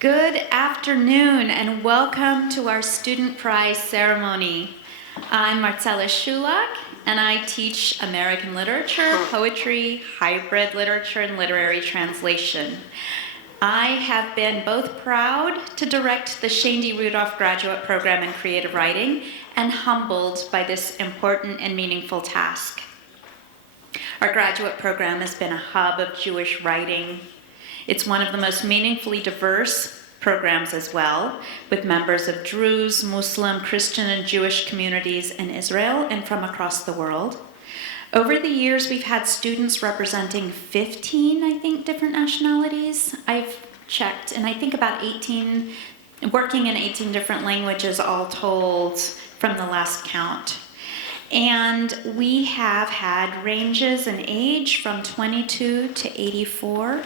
Good afternoon and welcome to our Student Prize ceremony. I'm Marcella Shulak and I teach American literature, poetry, hybrid literature, and literary translation. I have been both proud to direct the Shaindy Rudoff Graduate Program in Creative Writing and humbled by this important and meaningful task. Our graduate program has been a hub of Jewish writing. It's one of the most meaningfully diverse programs as well, with members of Druze, Muslim, Christian, and Jewish communities in Israel and from across the world. Over the years, we've had students representing 15, I think, different nationalities. I've checked, and I think about 18, working in 18 different languages all told from the last count. And we have had ranges in age from 22 to 84.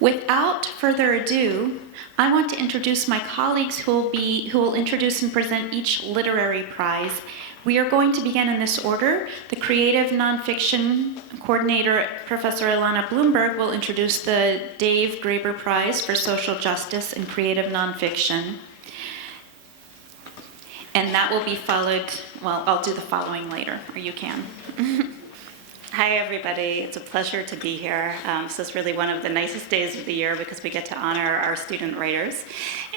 Without further ado, I want to introduce my colleagues who will introduce and present each literary prize. We are going to begin in this order. The Creative Nonfiction Coordinator, Professor Ilana Bloomberg, will introduce the Dave Greber Prize for Social Justice and Creative Nonfiction. And that will be followed, well, I'll do the following later, or you can. Hi, everybody. It's a pleasure to be here. This is really one of the nicest days of the year because we get to honor our student writers.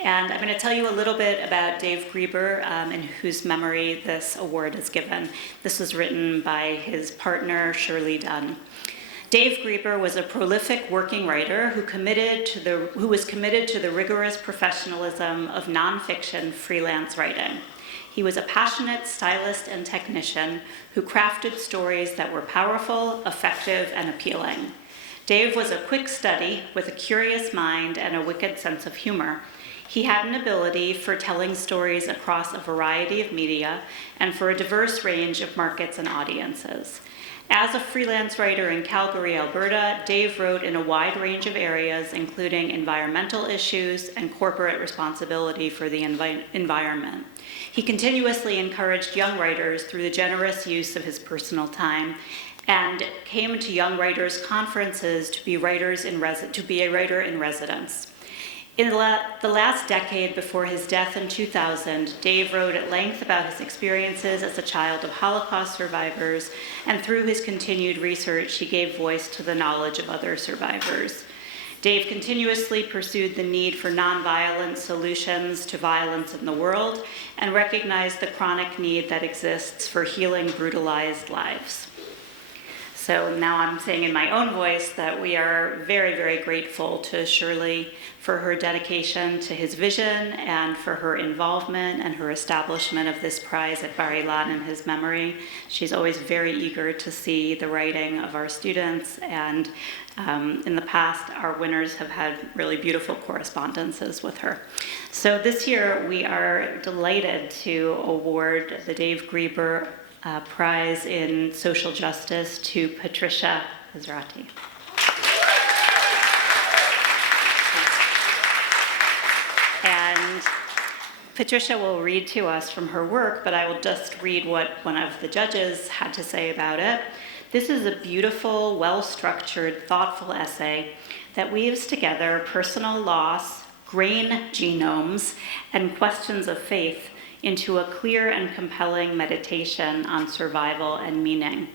And I'm going to tell you a little bit about Dave Greber, in whose memory this award is given. This was written by his partner, Shirley Dunn. Dave Greber was a prolific working writer who was committed to the rigorous professionalism of nonfiction freelance writing. He was a passionate stylist and technician who crafted stories that were powerful, effective, and appealing. Dave was a quick study with a curious mind and a wicked sense of humor. He had an ability for telling stories across a variety of media and for a diverse range of markets and audiences. As a freelance writer in Calgary, Alberta, Dave wrote in a wide range of areas, including environmental issues and corporate responsibility for the environment. He continuously encouraged young writers through the generous use of his personal time and came to young writers' conferences to be a writer in residence. In the last decade before his death in 2000, Dave wrote at length about his experiences as a child of Holocaust survivors, and through his continued research, he gave voice to the knowledge of other survivors. Dave continuously pursued the need for nonviolent solutions to violence in the world and recognized the chronic need that exists for healing brutalized lives. So now I'm saying in my own voice that we are very, very grateful to Shirley for her dedication to his vision and for her involvement and her establishment of this prize at Bar Ilan in his memory. She's always very eager to see the writing of our students, and in the past, our winners have had really beautiful correspondences with her. So this year, we are delighted to award the Dave Greber Prize in Social Justice to Patricia Ezratty. And Patricia will read to us from her work, but I will just read what one of the judges had to say about it. This is a beautiful, well-structured, thoughtful essay that weaves together personal loss, grain genomes, and questions of faith into a clear and compelling meditation on survival and meaning.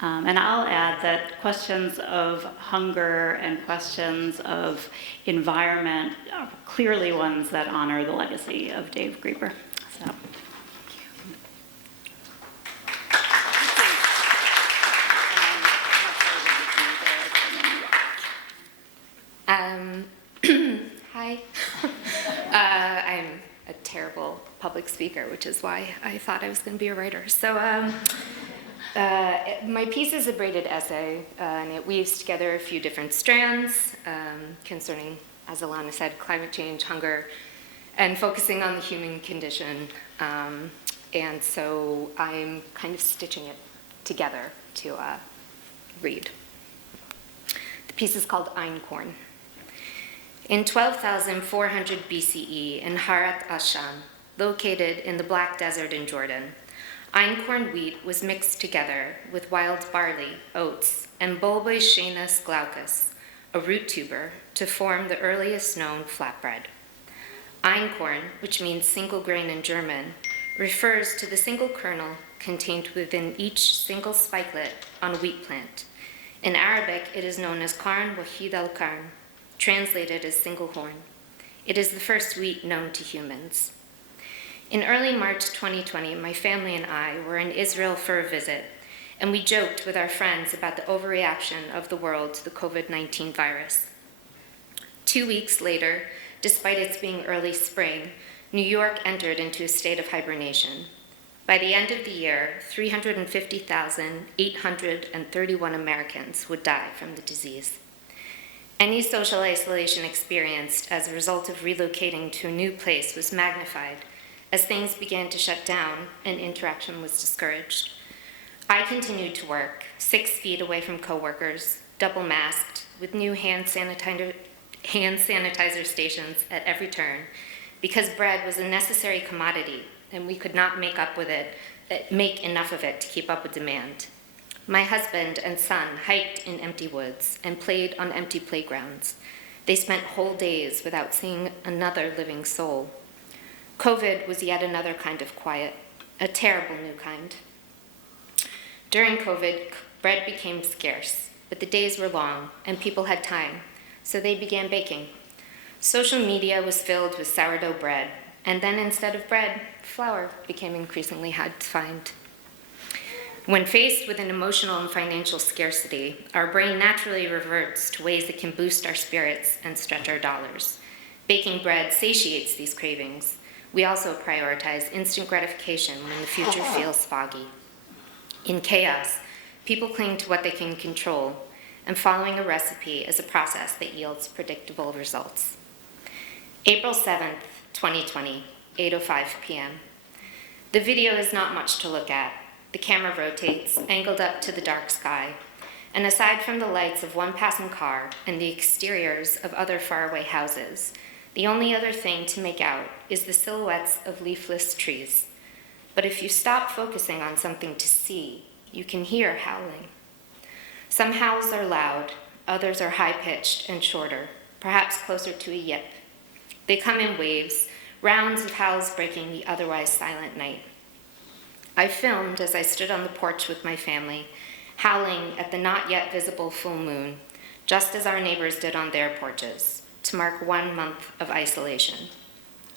And I'll add that questions of hunger and questions of environment are clearly ones that honor the legacy of Dave Greber. So. Hi. I'm a terrible public speaker, which is why I thought I was going to be a writer. So my piece is a braided essay, and it weaves together a few different strands concerning, as Ilana said, climate change, hunger, and focusing on the human condition. And so I'm kind of stitching it together to read. The piece is called Einkorn. In 12,400 BCE in Harat Ashan, located in the Black Desert in Jordan, einkorn wheat was mixed together with wild barley, oats, and Bulbous Shanus glaucus, a root tuber, to form the earliest known flatbread. Einkorn, which means single grain in German, refers to the single kernel contained within each single spikelet on a wheat plant. In Arabic, it is known as karn wahid al-karn, translated as single horn. It is the first wheat known to humans. In early March 2020, my family and I were in Israel for a visit, and we joked with our friends about the overreaction of the world to the COVID-19 virus. 2 weeks later, despite its being early spring, New York entered into a state of hibernation. By the end of the year, 350,831 Americans would die from the disease. Any social isolation experienced as a result of relocating to a new place was magnified as things began to shut down and interaction was discouraged. I continued to work 6 feet away from coworkers, double masked, with new hand sanitizer stations at every turn, because bread was a necessary commodity and we could not make enough of it to keep up with demand. My husband and son hiked in empty woods and played on empty playgrounds. They spent whole days without seeing another living soul. COVID was yet another kind of quiet, a terrible new kind. During COVID, bread became scarce, but the days were long and people had time, so they began baking. Social media was filled with sourdough bread, and then instead of bread, flour became increasingly hard to find. When faced with an emotional and financial scarcity, our brain naturally reverts to ways that can boost our spirits and stretch our dollars. Baking bread satiates these cravings. We also prioritize instant gratification when the future feels foggy. In chaos, people cling to what they can control, and following a recipe is a process that yields predictable results. April 7th, 2020, 8:05 p.m. The video is not much to look at. The camera rotates, angled up to the dark sky, and aside from the lights of one passing car and the exteriors of other faraway houses, the only other thing to make out is the silhouettes of leafless trees. But if you stop focusing on something to see, you can hear howling. Some howls are loud, others are high-pitched and shorter, perhaps closer to a yip. They come in waves, rounds of howls breaking the otherwise silent night. I filmed as I stood on the porch with my family, howling at the not yet visible full moon, just as our neighbors did on their porches, to mark 1 month of isolation.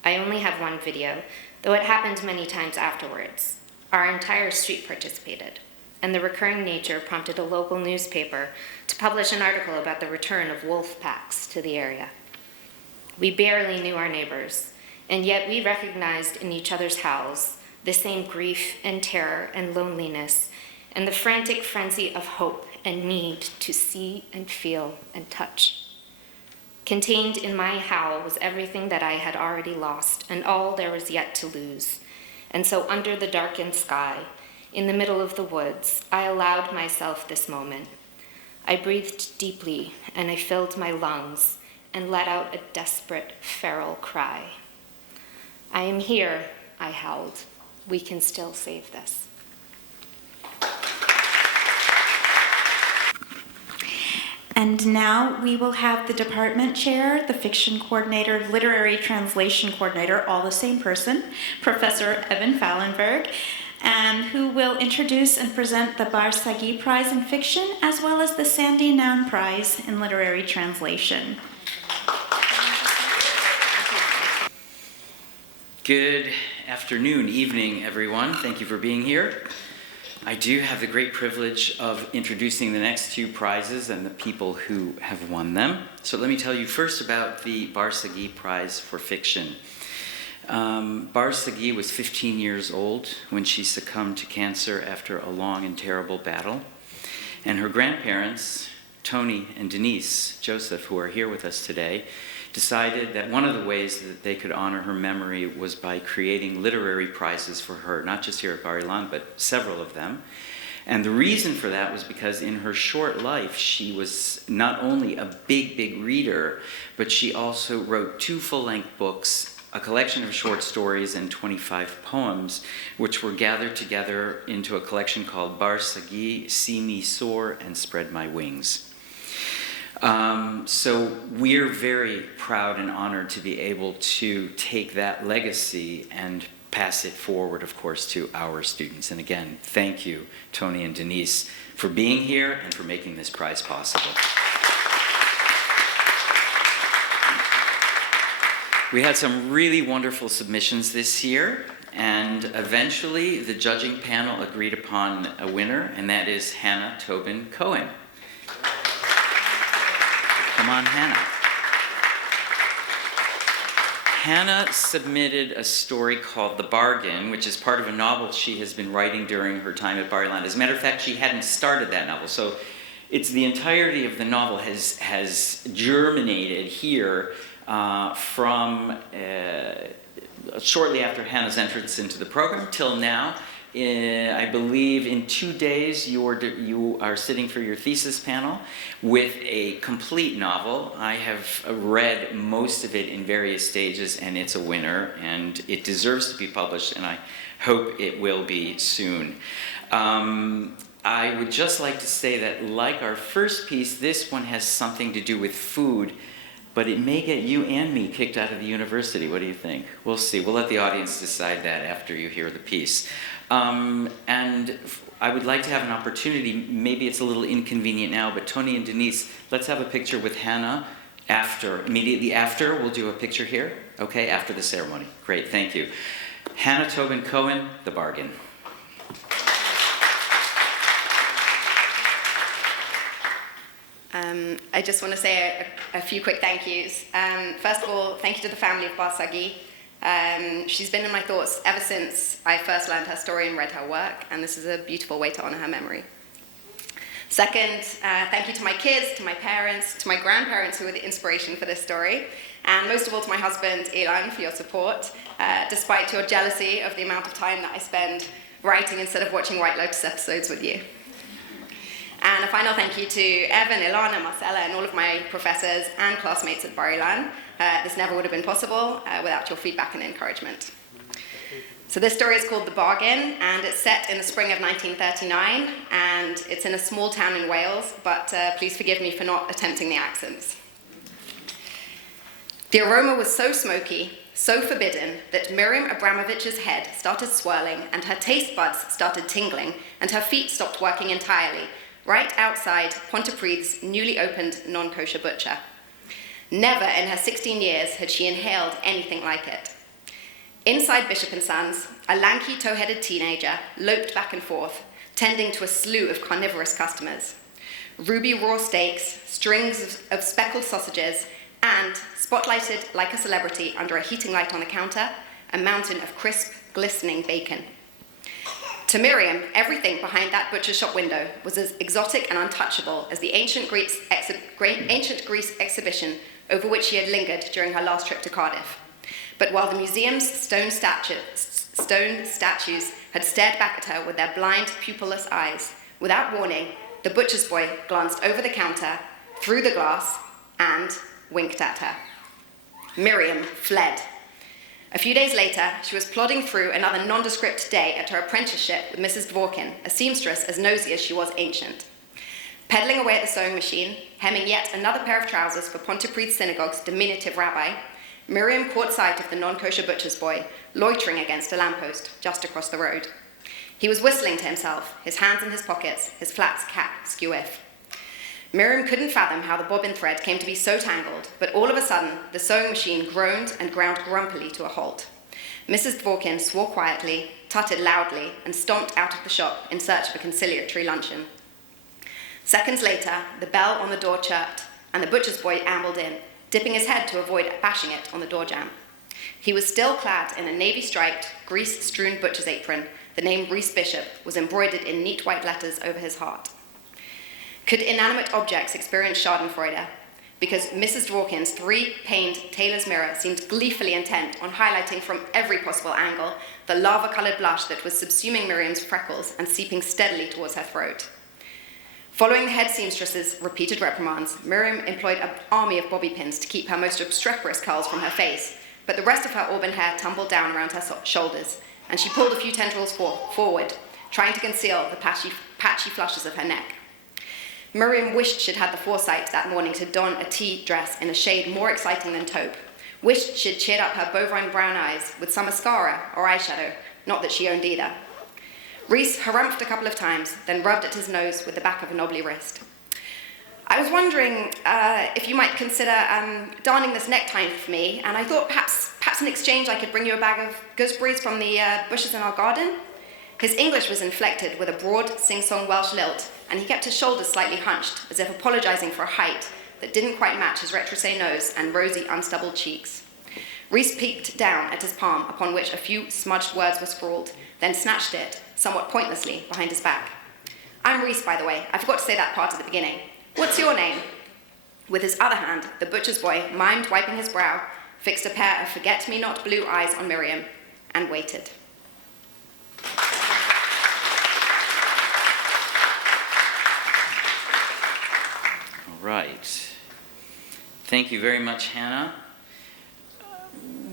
I only have one video, though it happened many times afterwards. Our entire street participated, and the recurring nature prompted a local newspaper to publish an article about the return of wolf packs to the area. We barely knew our neighbors, and yet we recognized in each other's howls the same grief and terror and loneliness, and the frantic frenzy of hope and need to see and feel and touch. Contained in my howl was everything that I had already lost and all there was yet to lose. And so under the darkened sky, in the middle of the woods, I allowed myself this moment. I breathed deeply and I filled my lungs and let out a desperate, feral cry. I am here, I howled. We can still save this. And now we will have the department chair, the fiction coordinator, literary translation coordinator, all the same person, Professor Evan Fallenberg, and who will introduce and present the Bar Sagi Prize in Fiction, as well as the Sandy Noun Prize in Literary Translation. Good afternoon, evening, everyone. Thank you for being here. I do have the great privilege of introducing the next 2 prizes and the people who have won them. So let me tell you first about the Bar Sagi Prize for Fiction. Bar Sagi was 15 years old when she succumbed to cancer after a long and terrible battle. And her grandparents, Tony and Denise Joseph, who are here with us today, decided that one of the ways that they could honor her memory was by creating literary prizes for her, not just here at Bar Ilan, but several of them. And the reason for that was because in her short life, she was not only a big, big reader, but she also wrote 2 full-length books, a collection of short stories and 25 poems, which were gathered together into a collection called Bar Sagi, See Me Soar, and Spread My Wings. So we're very proud and honored to be able to take that legacy and pass it forward, of course, to our students. And again, thank you, Tony and Denise, for being here and for making this prize possible. We had some really wonderful submissions this year, and eventually the judging panel agreed upon a winner, and that is Hannah Tobin Cohen. Come on, Hannah. Hannah submitted a story called The Bargain, which is part of a novel she has been writing during her time at Bar-Ilan. As a matter of fact, she hadn't started that novel, so it's the entirety of the novel has germinated here from shortly after Hannah's entrance into the program till now. I believe in 2 days you are sitting for your thesis panel with a complete novel. I have read most of it in various stages, and it's a winner, and it deserves to be published, and I hope it will be soon. I would just like to say that, like our first piece, this one has something to do with food, but it may get you and me kicked out of the university. What do you think? We'll see. We'll let the audience decide that after you hear the piece. And I would like to have an opportunity, maybe it's a little inconvenient now, but Tony and Denise, let's have a picture with Hannah immediately after. We'll do a picture here, okay, after the ceremony. Great, thank you. Hannah Tobin Cohen, The Bargain. I just want to say a few quick thank yous. First of all, thank you to the family of Bar Sagi. She's been in my thoughts ever since I first learned her story and read her work, and this is a beautiful way to honor her memory. Second, thank you to my kids, to my parents, to my grandparents who were the inspiration for this story, and most of all to my husband, Eliron, for your support, despite your jealousy of the amount of time that I spend writing instead of watching White Lotus episodes with you. And a final thank you to Evan, Ilana, Marcella, and all of my professors and classmates at Bar-Ilan. This never would have been possible without your feedback and encouragement. So this story is called The Bargain, and it's set in the spring of 1939, and it's in a small town in Wales, but please forgive me for not attempting the accents. The aroma was so smoky, so forbidden, that Miriam Abramovich's head started swirling, and her taste buds started tingling, and her feet stopped working entirely, right outside Pontypridd's newly opened non-kosher butcher. Never in her 16 years had she inhaled anything like it. Inside Bishop & Sons, a lanky, tow-headed teenager loped back and forth, tending to a slew of carnivorous customers. Ruby raw steaks, strings of speckled sausages, and, spotlighted like a celebrity under a heating light on the counter, a mountain of crisp, glistening bacon. To Miriam, everything behind that butcher's shop window was as exotic and untouchable as the ancient Greece exhibition over which she had lingered during her last trip to Cardiff. But while the museum's stone statues had stared back at her with their blind, pupilless eyes, without warning, the butcher's boy glanced over the counter, through the glass, and winked at her. Miriam fled. A few days later, she was plodding through another nondescript day at her apprenticeship with Mrs. Dvorkin, a seamstress as nosy as she was ancient. Peddling away at the sewing machine, hemming yet another pair of trousers for Pontypridd Synagogue's diminutive rabbi, Miriam caught sight of the non-kosher butcher's boy, loitering against a lamppost just across the road. He was whistling to himself, his hands in his pockets, his flat cap skew-if. Miriam couldn't fathom how the bobbin thread came to be so tangled, but all of a sudden, the sewing machine groaned and ground grumpily to a halt. Mrs. Dvorkin swore quietly, tutted loudly, and stomped out of the shop in search of a conciliatory luncheon. Seconds later, the bell on the door chirped, and the butcher's boy ambled in, dipping his head to avoid bashing it on the door jamb. He was still clad in a navy-striped, grease-strewn butcher's apron. The name Reese Bishop was embroidered in neat white letters over his heart. Could inanimate objects experience schadenfreude? Because Mrs. Dworkin's three-paned tailor's mirror seemed gleefully intent on highlighting from every possible angle the lava-colored blush that was subsuming Miriam's freckles and seeping steadily towards her throat. Following the head seamstress's repeated reprimands, Miriam employed an army of bobby pins to keep her most obstreperous curls from her face, but the rest of her auburn hair tumbled down around her shoulders, and she pulled a few tendrils forward, trying to conceal the patchy flushes of her neck. Miriam wished she'd had the foresight that morning to don a tea dress in a shade more exciting than taupe. Wished she'd cheered up her bovine brown eyes with some mascara or eyeshadow, not that she owned either. Rhys harumphed a couple of times, then rubbed at his nose with the back of a knobbly wrist. I was wondering if you might consider darning this necktie for me, and I thought perhaps in exchange I could bring you a bag of gooseberries from the bushes in our garden. His English was inflected with a broad, sing-song Welsh lilt, and he kept his shoulders slightly hunched, as if apologizing for a height that didn't quite match his retroussé nose and rosy, unstubbled cheeks. Rhys peeked down at his palm, upon which a few smudged words were scrawled, then snatched it, somewhat pointlessly, behind his back. I'm Rhys, by the way. I forgot to say that part at the beginning. What's your name? With his other hand, the butcher's boy mimed wiping his brow, fixed a pair of forget-me-not blue eyes on Miriam, and waited. All right. Thank you very much, Hannah.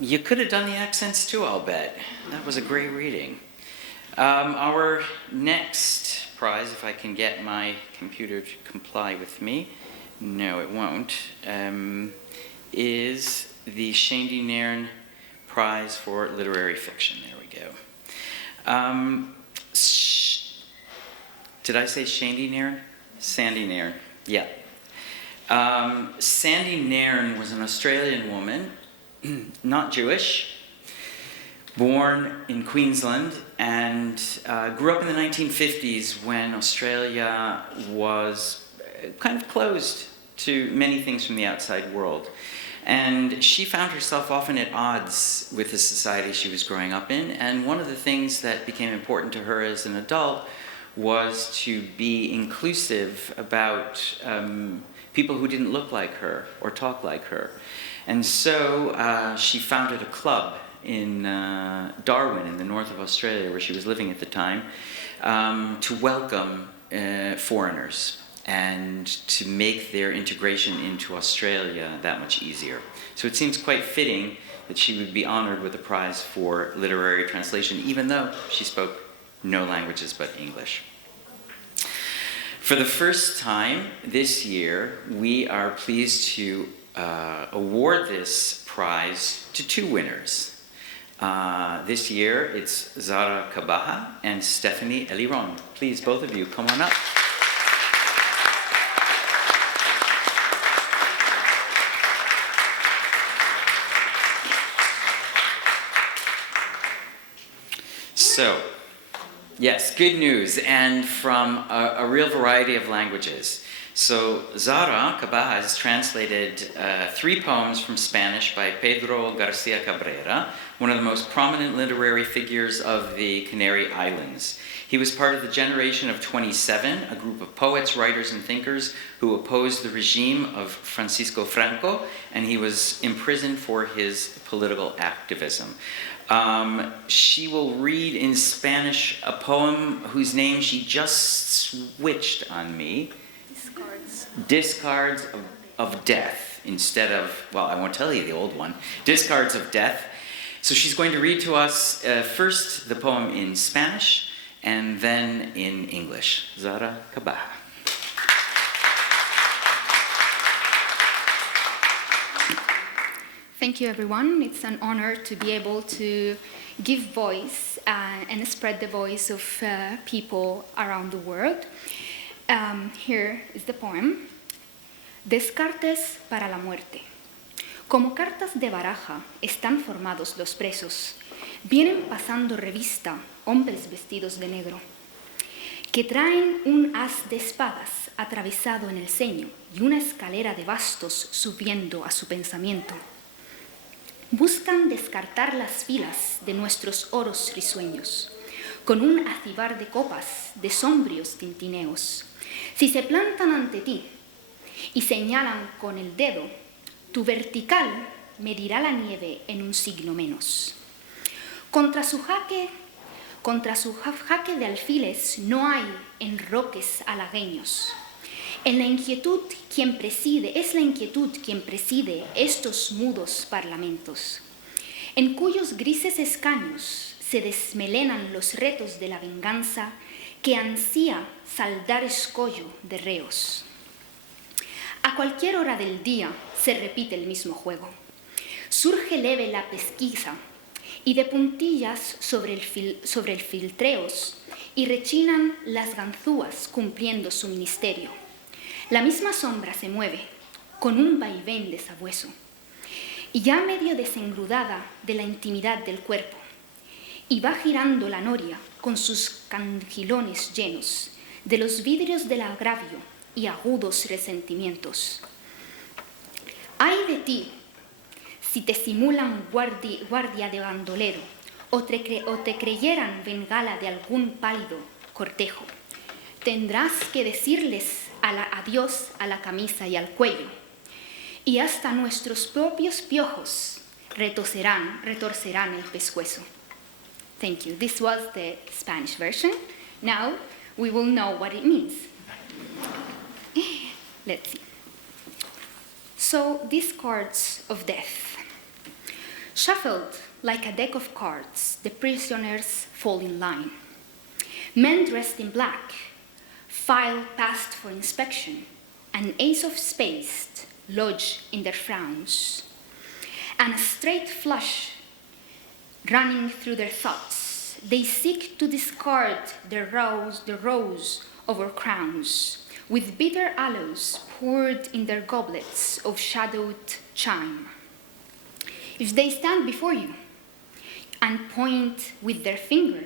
You could have done the accents too, I'll bet. That was a great reading. Our next prize, if I can get my computer to comply with me, no it won't, is the Shaindy Nairn Prize for Literary Fiction. There we go. Did I say Shaindy Nairn? Sandy Nairn, yeah. Sandy Nairn was an Australian woman, not Jewish, born in Queensland, and grew up in the 1950s when Australia was kind of closed to many things from the outside world. And she found herself often at odds with the society she was growing up in, and one of the things that became important to her as an adult was to be inclusive about people who didn't look like her or talk like her. And so she founded a club in Darwin, in the north of Australia, where she was living at the time, to welcome foreigners and to make their integration into Australia that much easier. So it seems quite fitting that she would be honored with a prize for literary translation, even though she spoke no languages but English. For the first time this year, we are pleased to award this prize to two winners. This year, it's Zahra Kabaha and Stefanie Eliron. Please, both of you, come on up. So, yes, good news, and from a real variety of languages. So Zahra Kabaha has translated 3 poems from Spanish by Pedro Garcia Cabrera, one of the most prominent literary figures of the Canary Islands. He was part of the Generation of 27, a group of poets, writers, and thinkers who opposed the regime of Francisco Franco, and he was imprisoned for his political activism. She will read in Spanish a poem whose name she just switched on me. Discards of Death, instead of, well, I won't tell you the old one, Discards of Death. So she's going to read to us first the poem in Spanish and then in English. Zahra Kabaha. Thank you, everyone. It's an honor to be able to give voice and spread the voice of people around the world. Here is the poem. Descartes para la muerte. Como cartas de baraja están formados los presos. Vienen pasando revista hombres vestidos de negro, que traen un haz de espadas atravesado en el ceño y una escalera de bastos subiendo a su pensamiento. Buscan descartar las filas de nuestros oros risueños, con un acibar de copas de sombrios tintineos. Si se plantan ante ti y señalan con el dedo, tu vertical medirá la nieve en un siglo menos. Contra su jaque de alfiles no hay enroques halagueños. Es la inquietud quien preside estos mudos parlamentos, en cuyos grises escaños se desmelenan los retos de la venganza que ansía saldar escollo de reos. A cualquier hora del día se repite el mismo juego. Surge leve la pesquisa y de puntillas sobre el filtreos y rechinan las ganzúas cumpliendo su ministerio. La misma sombra se mueve con un vaivén de sabueso y ya medio desengrudada de la intimidad del cuerpo, y va girando la noria con sus cangilones llenos de los vidrios del agravio y agudos resentimientos. ¡Ay de ti! Si te simulan guardia de bandolero o te creyeran bengala de algún pálido cortejo, tendrás que decirles adiós a la camisa y al cuello, y hasta nuestros propios piojos retorcerán el pescuezo. Thank you. This was the Spanish version. Now we will know what it means. Let's see. So these cards of death. Shuffled like a deck of cards, the prisoners fall in line. Men dressed in black, file passed for inspection, an ace of spades lodge in their frowns, and a straight flush running through their thoughts. They seek to discard the rows over crowns, with bitter aloes poured in their goblets of shadowed chime. If they stand before you and point with their finger,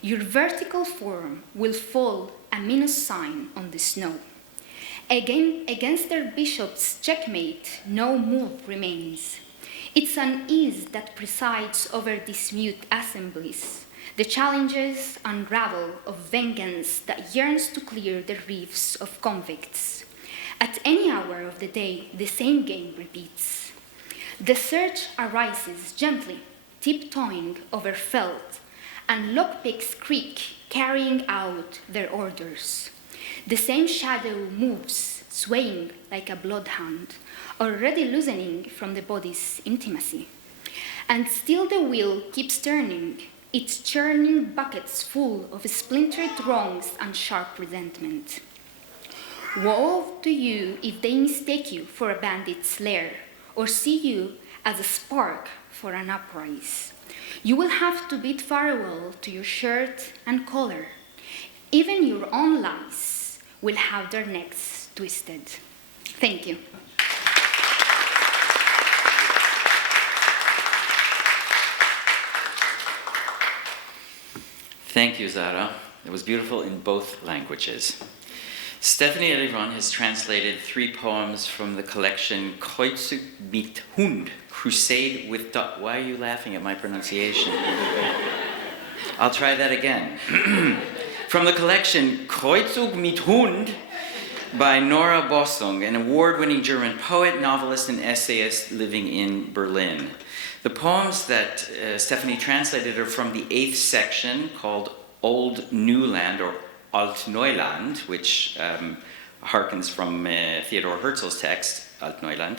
your vertical form will fall a minus sign on the snow. Again, against their bishop's checkmate, no move remains. It's unease that presides over these mute assemblies. The challenges unravel of vengeance that yearns to clear the reefs of convicts. At any hour of the day, the same game repeats. The search arises gently, tiptoeing over felt, and lockpicks creak, carrying out their orders. The same shadow moves, swaying like a bloodhound, already loosening from the body's intimacy. And still the wheel keeps turning, its churning buckets full of splintered wrongs and sharp resentment. Woe to you if they mistake you for a bandit's lair, or see you as a spark for an uprise. You will have to bid farewell to your shirt and collar. Even your own lies will have their necks twisted. Thank you. Thank you, Zahra. It was beautiful in both languages. Stefanie Eliron has translated 3 poems from the collection Kreuzzug mit Hund, Crusade with Dog. Why are you laughing at my pronunciation? I'll try that again. From the collection Kreuzzug mit Hund by Nora Bossung, an award-winning German poet, novelist, and essayist living in Berlin. The poems that Stefanie translated are from the 8th section called Old New Land, or Altneuland, which harkens from Theodor Herzl's text, Altneuland.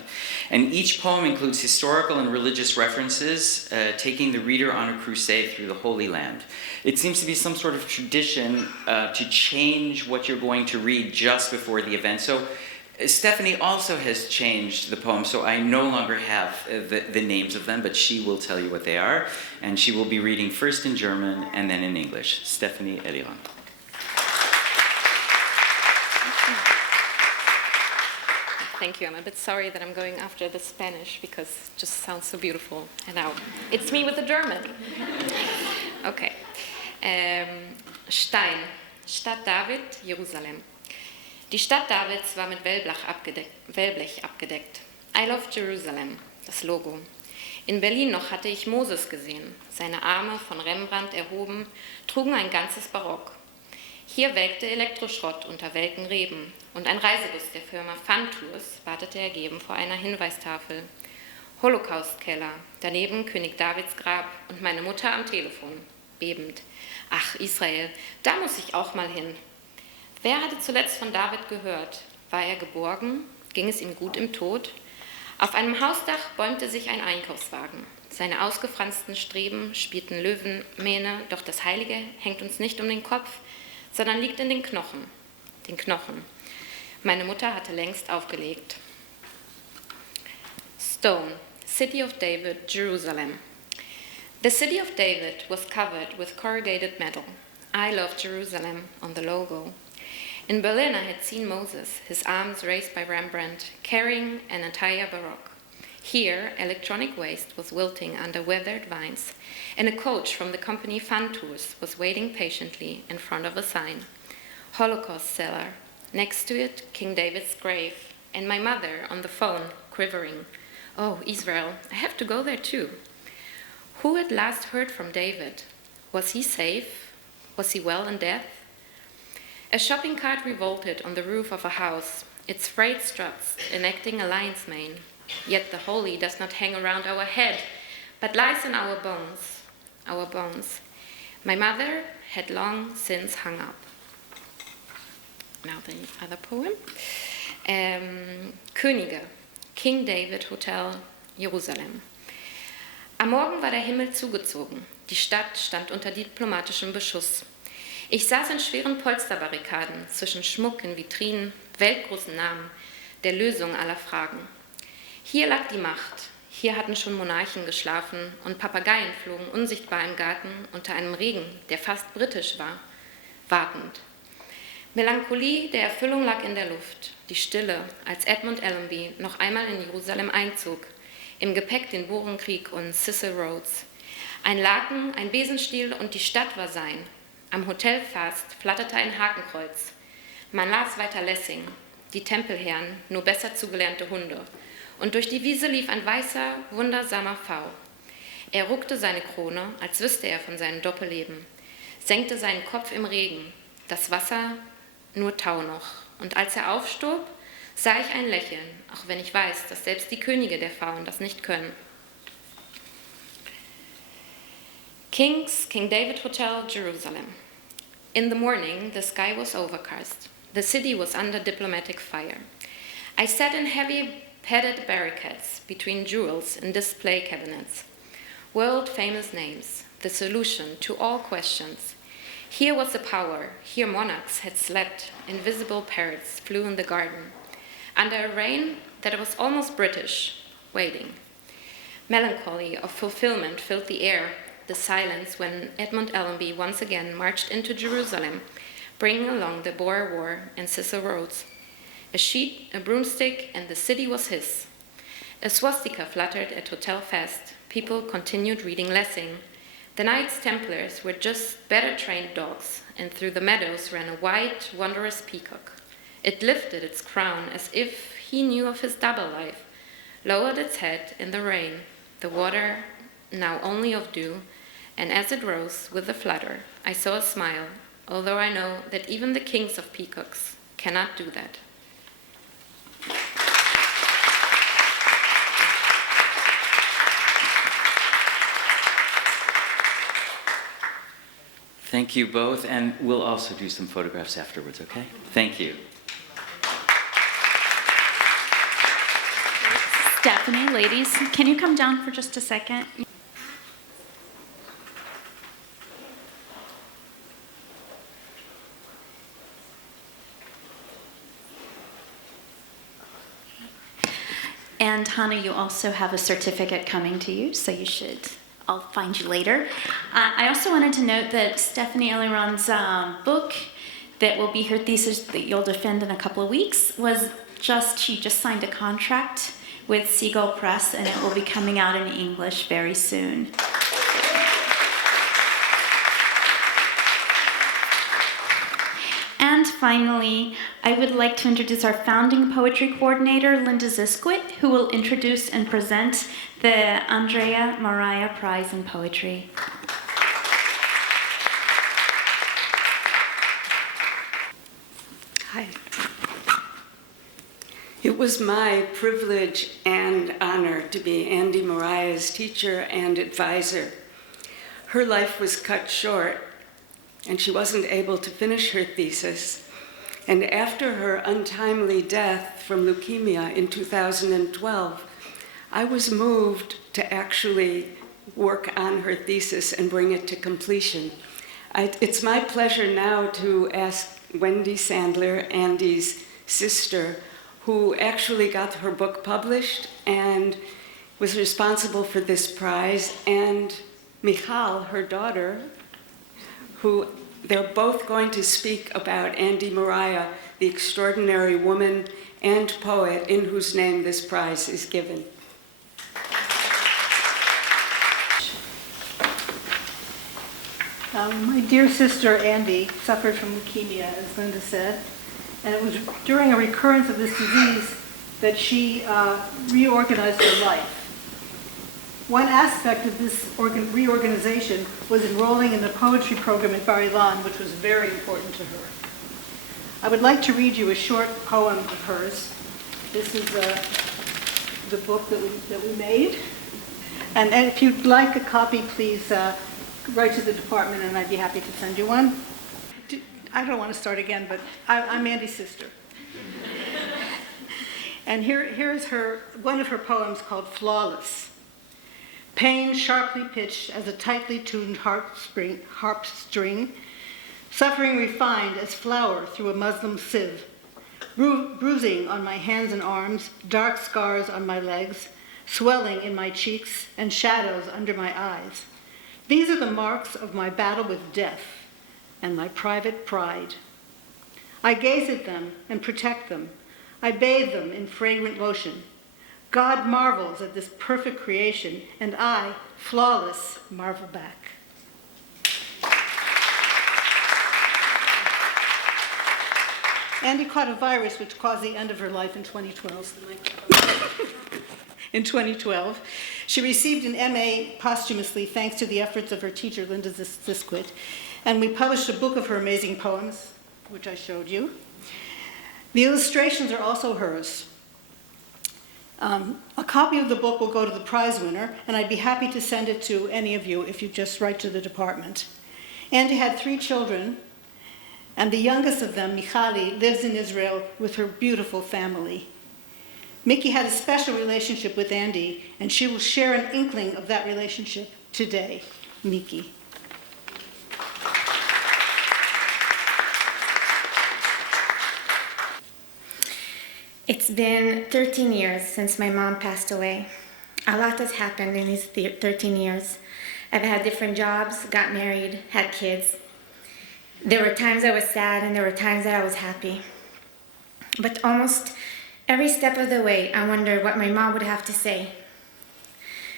And each poem includes historical and religious references, taking the reader on a crusade through the Holy Land. It seems to be some sort of tradition to change what you're going to read just before the event. So Stefanie also has changed the poem, so I no longer have the names of them, but she will tell you what they are. And she will be reading first in German and then in English. Stefanie Eliron. Thank you. I'm a bit sorry that I'm going after the Spanish because it just sounds so beautiful. And now it's me with the German. Okay. Stein. Stadt David, Jerusalem. Die Stadt Davids war mit Wellblech abgedeckt. I love Jerusalem, das Logo. In Berlin noch hatte ich Moses gesehen. Seine Arme, von Rembrandt erhoben, trugen ein ganzes Barock. Hier welkte Elektroschrott unter welken Reben und ein Reisebus der Firma Fun Tours wartete ergeben vor einer Hinweistafel. Holocaustkeller, daneben König Davids Grab und meine Mutter am Telefon, bebend. Ach, Israel, da muss ich auch mal hin. Wer hatte zuletzt von David gehört? War er geborgen? Ging es ihm gut im Tod? Auf einem Hausdach bäumte sich ein Einkaufswagen. Seine ausgefransten Streben spielten Löwenmähne, doch das Heilige hängt uns nicht um den Kopf, sondern liegt in den Knochen. Meine Mutter hatte längst aufgelegt. Stone, City of David, Jerusalem. The City of David was covered with corrugated metal. I love Jerusalem on the logo. In Berlin, I had seen Moses, his arms raised by Rembrandt, carrying an entire Baroque. Here, electronic waste was wilting under weathered vines, and a coach from the company Fun Tours was waiting patiently in front of a sign. Holocaust cellar. Next to it, King David's grave, and my mother on the phone, quivering. Oh, Israel, I have to go there too. Who had last heard from David? Was he safe? Was he well in death? A shopping cart revolted on the roof of a house, its frayed struts enacting a lion's mane. Yet the holy does not hang around our head, but lies in our bones. Our bones. My mother had long since hung up. Now the other poem. Könige, King David Hotel, Jerusalem. Am Morgen war der Himmel zugezogen. Die Stadt stand unter diplomatischem Beschuss. Ich saß in schweren Polsterbarrikaden zwischen Schmuck in Vitrinen, weltgroßen Namen, der Lösung aller Fragen. Hier lag die Macht. Hier hatten schon Monarchen geschlafen und Papageien flogen unsichtbar im Garten unter einem Regen, der fast britisch war, wartend. Melancholie der Erfüllung lag in der Luft, die Stille, als Edmund Allenby noch einmal in Jerusalem einzog, im Gepäck den Borenkrieg und Cecil Rhodes. Ein Laken, ein Besenstiel und die Stadt war sein. Am Hotelfast flatterte ein Hakenkreuz. Man las weiter Lessing, die Tempelherren, nur besser zugelernte Hunde. Und durch die Wiese lief ein weißer, wundersamer V. Er ruckte seine Krone, als wüsste er von seinem Doppelleben, senkte seinen Kopf im Regen, das Wasser nur Tau noch. Und als er aufstob, sah ich ein Lächeln, auch wenn ich weiß, dass selbst die Könige der Pfauen das nicht können. King David Hotel, Jerusalem. In the morning, the sky was overcast. The city was under diplomatic fire. I sat in heavy padded barricades between jewels in display cabinets. World-famous names, the solution to all questions. Here was the power, here monarchs had slept, invisible parrots flew in the garden. Under a rain that was almost British, waiting. Melancholy of fulfillment filled the air, the silence when Edmund Allenby once again marched into Jerusalem, bringing along the Boer War and Cecil Rhodes. A sheet, a broomstick, and the city was his. A swastika fluttered at Hotel Fest. People continued reading Lessing. The Knights Templars were just better trained dogs, and through the meadows ran a white, wondrous peacock. It lifted its crown as if he knew of his double life, lowered its head in the rain, the water now only of dew, and as it rose with a flutter, I saw a smile, although I know that even the kings of peacocks cannot do that. Thank you both, and we'll also do some photographs afterwards, okay? Thank you. Stefanie, ladies, can you come down for just a second? And Hannah, you also have a certificate coming to you, so you should, I'll find you later. I also wanted to note that Stefanie Eliron's book that will be her thesis that you'll defend in a couple of weeks she just signed a contract with Seagull Press, and it will be coming out in English very soon. And finally, I would like to introduce our founding poetry coordinator, Linda Zisquit, who will introduce and present the Andrea Moriah Prize in Poetry. Hi. It was my privilege and honor to be Andy Moriah's teacher and advisor. Her life was cut short, and she wasn't able to finish her thesis. And after her untimely death from leukemia in 2012, I was moved to actually work on her thesis and bring it to completion. It's my pleasure now to ask Wendy Sandler, Andy's sister, who actually got her book published and was responsible for this prize, and Michal, her daughter, who they're both going to speak about Andy Moriah, the extraordinary woman and poet in whose name this prize is given. My dear sister Andy suffered from leukemia, as Linda said, and it was during a recurrence of this disease that she reorganized her life. One aspect of this reorganization was enrolling in the poetry program at Bar Ilan, which was very important to her. I would like to read you a short poem of hers. This is the book that we made. And if you'd like a copy, please write to the department and I'd be happy to send you one. I don't want to start again, but I'm Andy's sister. And here's one of her poems called Flawless. Pain sharply pitched as a tightly tuned harp string, suffering refined as flour through a Muslim sieve, bruising on my hands and arms, dark scars on my legs, swelling in my cheeks, and shadows under my eyes. These are the marks of my battle with death and my private pride. I gaze at them and protect them. I bathe them in fragrant lotion. God marvels at this perfect creation, and I, flawless, marvel back. Andy caught a virus which caused the end of her life in 2012. In 2012, she received an MA posthumously thanks to the efforts of her teacher, Linda Zisquit, and we published a book of her amazing poems, which I showed you. The illustrations are also hers. A copy of the book will go to the prize winner, and I'd be happy to send it to any of you if you just write to the department. Andy had 3 children, and the youngest of them, Michali, lives in Israel with her beautiful family. Mickey had a special relationship with Andy, and she will share an inkling of that relationship today. Mickey. It's been 13 years since my mom passed away. A lot has happened in these 13 years. I've had different jobs, got married, had kids. There were times I was sad and there were times that I was happy. But almost every step of the way, I wondered what my mom would have to say.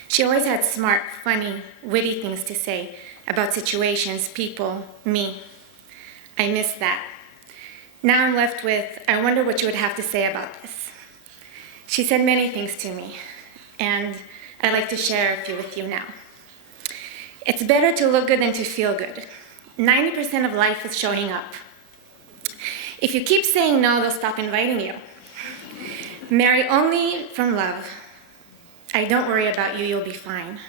She always had smart, funny, witty things to say about situations, people, me. I miss that. Now I'm left with, I wonder what you would have to say about this. She said many things to me, and I'd like to share a few with you now. It's better to look good than to feel good. 90% of life is showing up. If you keep saying no, they'll stop inviting you. Marry only from love. I don't worry about you, you'll be fine.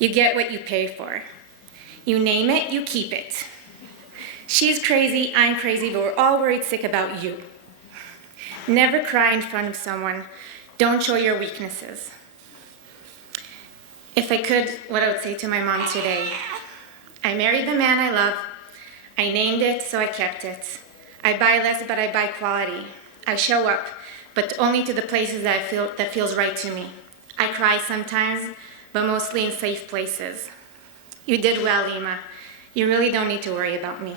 You get what you pay for. You name it, you keep it. She's crazy, I'm crazy, but we're all worried sick about you. Never cry in front of someone. Don't show your weaknesses. If I could, what I would say to my mom today. I married the man I love. I named it, so I kept it. I buy less, but I buy quality. I show up, but only to the places that feels right to me. I cry sometimes, but mostly in safe places. You did well, Lima. You really don't need to worry about me.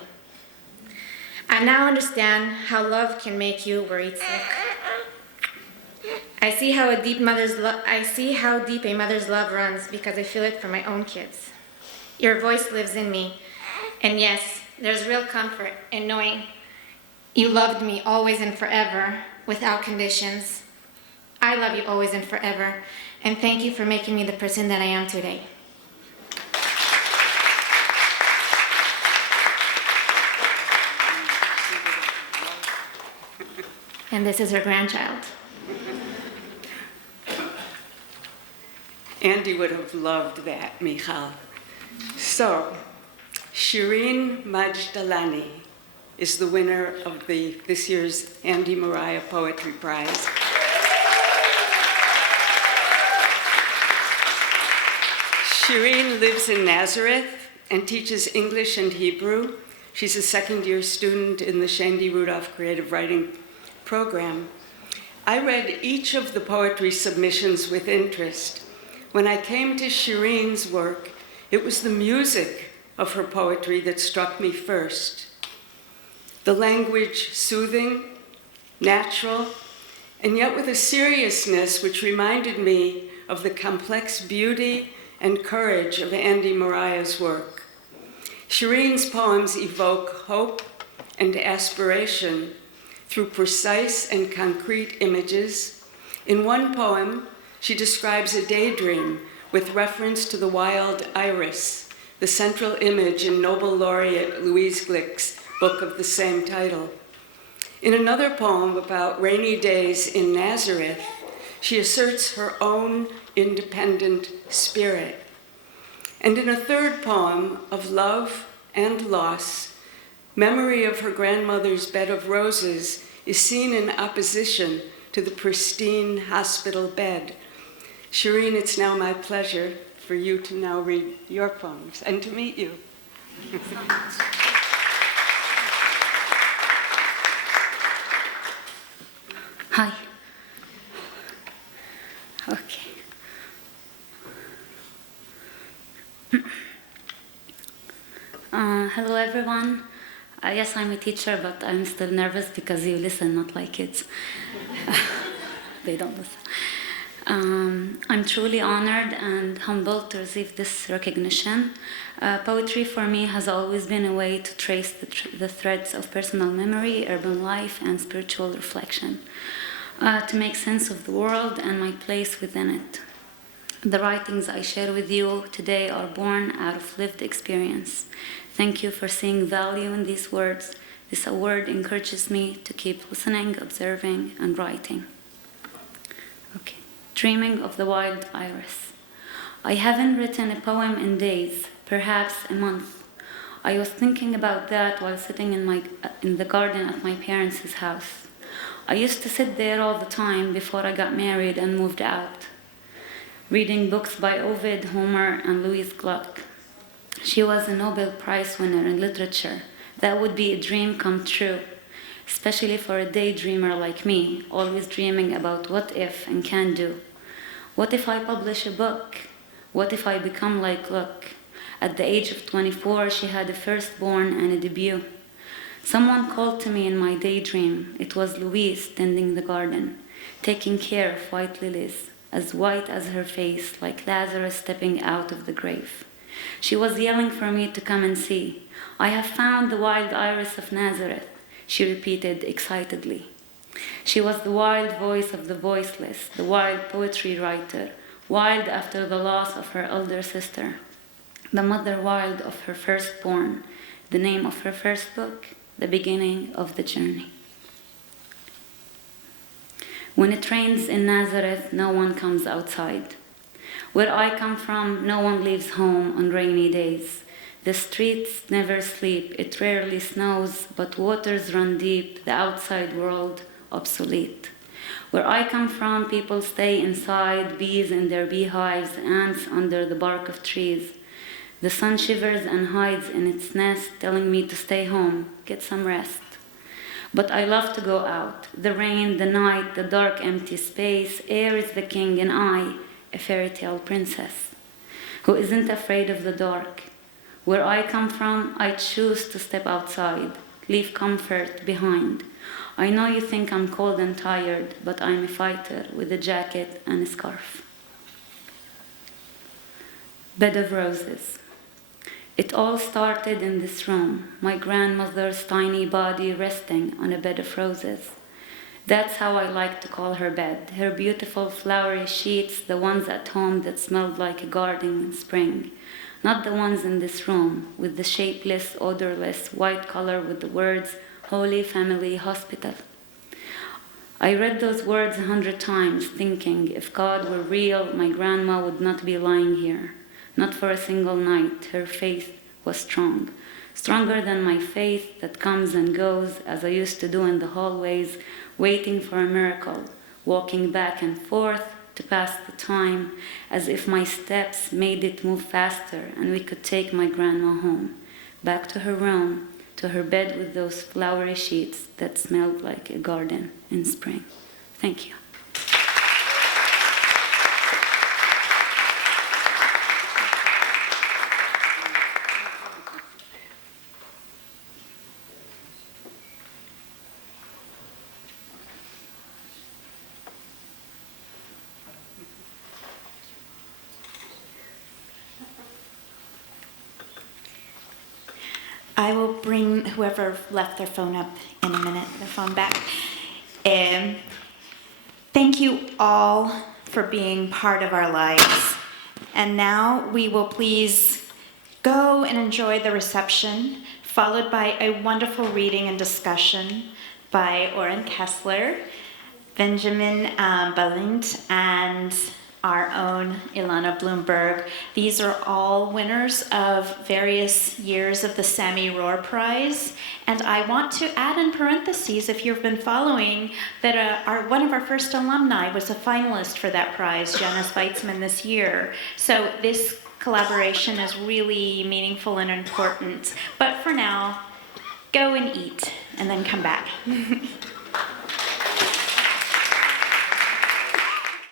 I now understand how love can make you worried sick. I see how deep a mother's love runs because I feel it for my own kids. Your voice lives in me, and yes, there's real comfort in knowing you loved me always and forever without conditions. I love you always and forever, and thank you for making me the person that I am today. And this is her grandchild. Andy would have loved that, Michal. So, Shireen Madjalani is the winner of this year's Andy Moriah Poetry Prize. Shireen lives in Nazareth and teaches English and Hebrew. She's a second-year student in the Shaindy Rudoff Creative Writing program. I read each of the poetry submissions with interest. When I came to Shireen's work, it was the music of her poetry that struck me first. The language soothing, natural, and yet with a seriousness which reminded me of the complex beauty and courage of Andy Moriah's work. Shireen's poems evoke hope and aspiration through precise and concrete images. In one poem, she describes a daydream with reference to the wild iris, the central image in Nobel laureate Louise Glick's book of the same title. In another poem about rainy days in Nazareth, she asserts her own independent spirit. And in a third poem of love and loss, memory of her grandmother's bed of roses is seen in opposition to the pristine hospital bed. Shireen, it's now my pleasure for you to now read your poems and to meet you. Hi. Okay. Hello, everyone. Yes, I'm a teacher, but I'm still nervous because you listen, not like kids. They don't listen. I'm truly honored and humbled to receive this recognition. Poetry for me has always been a way to trace the threads of personal memory, urban life, and spiritual reflection, to make sense of the world and my place within it. The writings I share with you today are born out of lived experience. Thank you for seeing value in these words. This award encourages me to keep listening, observing, and writing. Okay. Dreaming of the wild iris. I haven't written a poem in days, perhaps a month. I was thinking about that while sitting in the garden at my parents' house. I used to sit there all the time before I got married and moved out, reading books by Ovid, Homer, and Louise Gluck. She was a Nobel Prize winner in literature. That would be a dream come true, especially for a daydreamer like me, always dreaming about what if and can do. What if I publish a book? What if I become like Gluck? At the age of 24, she had a firstborn and a debut. Someone called to me in my daydream. It was Louise tending the garden, taking care of white lilies, as white as her face, like Lazarus stepping out of the grave. She was yelling for me to come and see. I have found the wild iris of Nazareth, she repeated excitedly. She was the wild voice of the voiceless, the wild poetry writer, wild after the loss of her elder sister, the mother wild of her firstborn, the name of her first book, the beginning of the journey. When it rains in Nazareth, no one comes outside. Where I come from, no one leaves home on rainy days. The streets never sleep, it rarely snows, but waters run deep, the outside world obsolete. Where I come from, people stay inside, bees in their beehives, ants under the bark of trees. The sun shivers and hides in its nest, telling me to stay home, get some rest. But I love to go out. The rain, the night, the dark empty space, air is the king and I, a fairy tale princess, who isn't afraid of the dark. Where I come from, I choose to step outside, leave comfort behind. I know you think I'm cold and tired, but I'm a fighter with a jacket and a scarf. Bed of roses. It all started in this room, my grandmother's tiny body resting on a bed of roses. That's how I like to call her bed, her beautiful flowery sheets, the ones at home that smelled like a garden in spring, not the ones in this room with the shapeless, odorless, white color with the words, Holy Family Hospital. I read those words 100 times, thinking if God were real, my grandma would not be lying here. Not for a single night. Her faith was strong, stronger than my faith that comes and goes, as I used to do in the hallways, waiting for a miracle, walking back and forth to pass the time, as if my steps made it move faster and we could take my grandma home, back to her room, to her bed with those flowery sheets that smelled like a garden in spring. Thank you. I will bring whoever left their phone up in a minute, the phone back. Thank you all for being part of our lives. And now we will please go and enjoy the reception, followed by a wonderful reading and discussion by Oren Kessler, Benjamin Balint, and our own Ilana Bloomberg. These are all winners of various years of the Sammy Rohr Prize. And I want to add in parentheses, if you've been following, that one of our first alumni was a finalist for that prize, Janice Weitzman, this year. So this collaboration is really meaningful and important. But for now, go and eat and then come back.